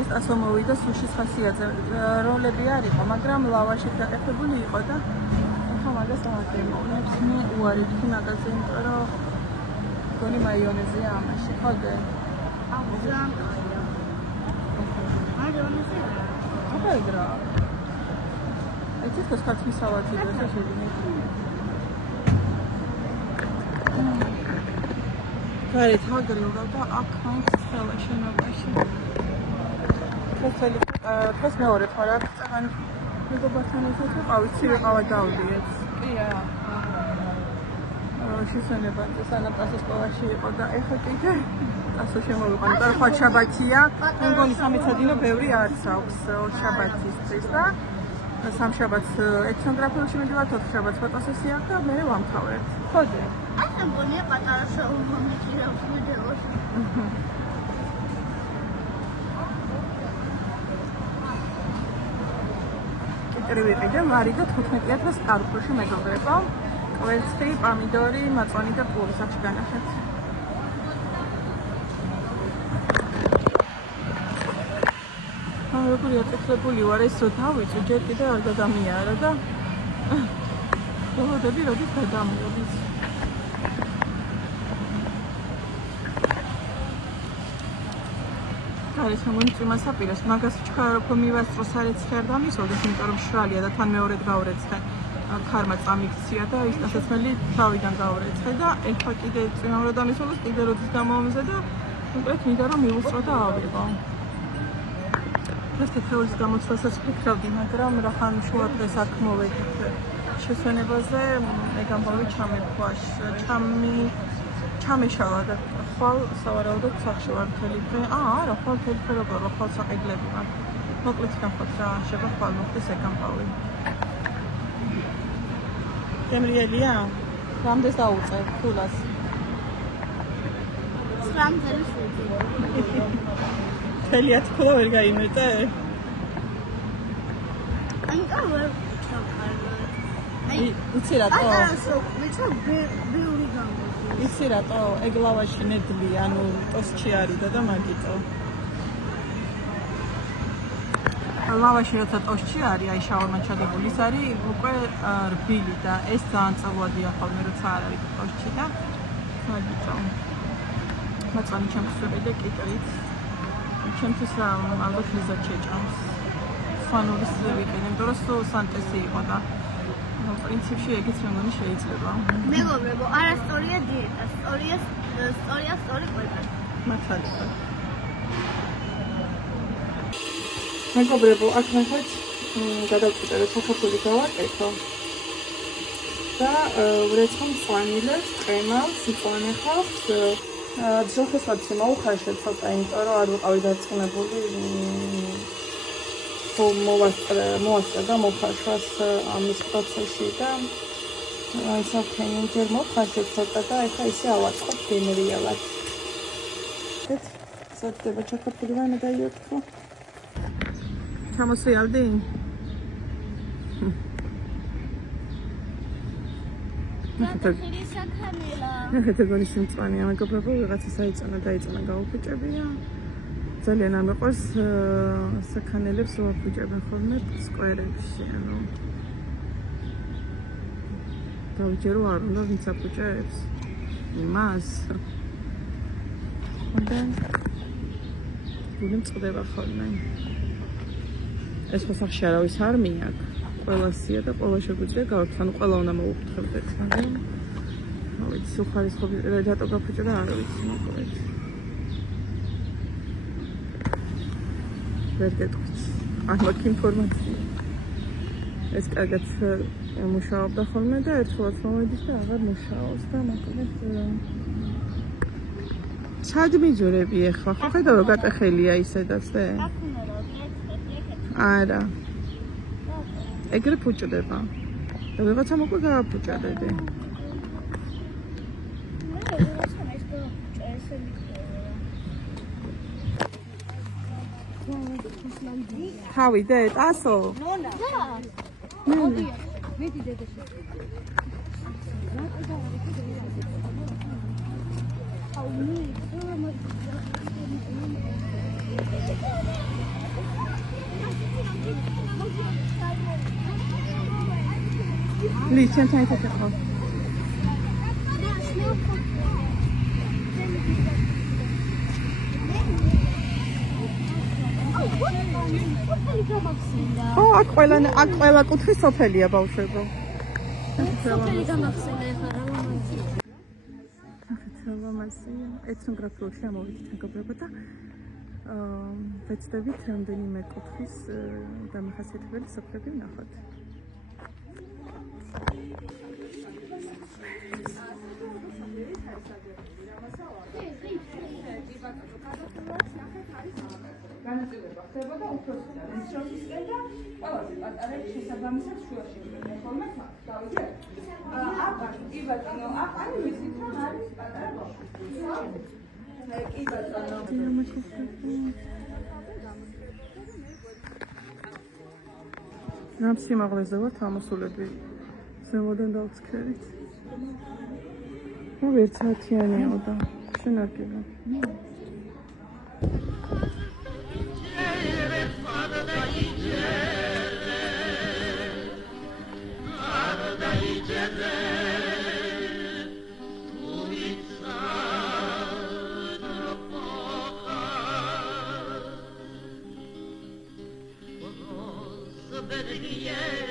ეს ასო მოვიდა სუშის ხასიათზე. როლები არ იყო, მაგრამ ლავაში დაკეთებული იყო და ახლა მაგას აღგემოვნებს. მე უარი ვთქი მაგაზე, იმიტომ რომ გონი მაიონეზია ამაში, ხოდე? ძალიან კარგია. მაიონეზია? აბა ეგრა. ეს კაცმის სალათი და შეგვიძლია. გარეთ აგრილდა და აქ მაინც ხელა შენობაში. ეს მეორე თორე აქ წაღანი მეგობართან ერთად ვიყავით, ცივიყავა დავდიეთ. კი არა. შესაძლებელია სანაპირო სკოლაში იყო და ეხლა კიდე ასო შემოვიყვანე. და ხო შაბათია. მე მგონი სამეცადინო ბევრი არც აქვს შაბათისთვის და სამშაბათს ეთნოგრაფიაში მივიდივართ, ოთხშაბათს ფოტოსესია და მე ვამთავრებ. ხოდე? აი მგონია პატარა შოუ მომიჭირავს ვიდეოს. კიტრი ვიყიდე, მარი და 15,000 კარპუში მეგობრებო. კვერცხი, პომიდორი, მაწვანი და პური სახში განახეთ. როგორი აწესებული ვარ ეს რო დავიწვი, ჯერ კიდე არ გადამიარა და ბოლოდები როდის გადამოდის. არის მოგონი წვიმასაპირას, მაგას ვჩქარო რომ მივასწროს არეცხი არ დამისვდეს, იმიტომ რომ შრალია და თან მეორედ გავრეცხე. ქარმა წამიქცია და ის დასაცმელი თავიდან გავრეცხე და ეხლა კიდე წვიმავრად დამისვდეს, კიდე როდის გამომზე და უკეთ მინდა რომ მივუსწრო და ავიღო. ეს თეორიის გამოცვლასაც ვფიქრობდი, მაგრამ რახან შუადღეს აქ მოვედით შესვენებაზე, ეგ ამბავი ჩამეხვაშ, ჩამეშალა და ხვალ სავარაუდოდ სახში ვარ მთელი დღე. არა, ხვალ მთელი დღე როგორ ვარ, ხვალ საყიდლები ვარ. მოკლედ ნახოთ რა შეიძლება ხვალ მოხდეს ეგ ამბავი. გემრიელია? რამდენს დაუწევ ფულას? 9.7. მთელი 10 ფულა ვერ გაიმეტე? იცი რატო? იცი რატო? ეგ ლავაში ნედლი, ანუ ტოსტში არიდა და მაგიტო. ლავაში როცა ტოსტში არის, აი შაურმა ჩადებული, ის არის უკვე რბილი და ეს ძალიან წაგვადია ხოლმე, როცა არ არის ტოსტში და მაგიტო. მაწვანი ჩემთვის ვიყიდე კიტრით. ჩემთვის ალბათ ლიზა შეჭამს. სვანურის ვიყიდე, იმიტომ რომ სულ სანტესი იყო და პრინციპში ეგეც მე მგონი შეიძლება. მეგობრებო, არასწორია დიეტა, სწორია სწორი კვება. მართალია. მეგობრებო, აქ ნახეთ, გადავწყვეტე საქართველი გავაკეთო. და ვრეცხო მწვანილებს, ყემალს, მწვანე ხალხს ძროხესაც მოუხარშეთ ცოტა, იმიტომ რომ არ ვიყავი დარწმუნებული მოვასწრა და მოხარშვას ამის პროცესში და საფრთხე ჯერ მოხარშეთ ცოტა და ეხლა ისე ავაწყობ გემრიელად. სათდება ჩაქართული ვაიმე დაიოთხო. ჩამოსიავდი? ნახეთ ეგ არის მწვანეა, მეგობრებო, ვიღაცა დაიწონა გაუფუჭებია. ძალიან არ მეყვარს საქანელებს რო აფუჭებენ ხოლმე სკვერებში, ანუ დავიჯერო არ უნდა ვინც აფუჭებს იმას. და გული მწყდება ხოლმე. ეს მოსახში არავის არ მიაქვს. ყველასია და ყველა შეგვიძლია გავართ, ანუ ყველა უნდა მოუხუთხებდეთ, მაგრამ ვიცი, უხარისხობი რატო გაფუჭა და არ ვიცი, მოკლედ. ვერ გეტყვით. არ მაქვს ინფორმაცია. ეს კარგად მუშაობდა ხოლმე და ერთხელაც მომედის და აღარ მუშაობს და მოკლედ სად მიჯურები ახლა? ხო ხედავ რომ გატეხელია ისედაც და? არა. ეგრე ფუჭდება. და ვიღაცამ უკვე გააფუჭა დედი. Havide, aso. Nona. Vedi dede. Личен тайта ხო? აქ ყველა კუთხე სოფელია ბავშვებო. სოფელი გამახსენე ხარ ამაზე. ახლა ეთნოგრაფიულ შემოვიდით მეგობრებო და ვეცდებით რამდენიმე კუთხის დამახასიათებელი სოფლები ვნახოთ. განაწილება ხდებოდა უფროსიდან უმცროსისკენ და ყველაზე პატარები შესაბამისად შუაში იყვნენ ხოლმე თავზე. კი ბატონო, აი ვიცით რომ არის პატარა ბავშვი. კი ბატონო. რამ სიმაღლეზე ვართ ამოსულები ზემოდან დავცქერით. ერთ საათიანია და შენ არ გიგო. Yeah.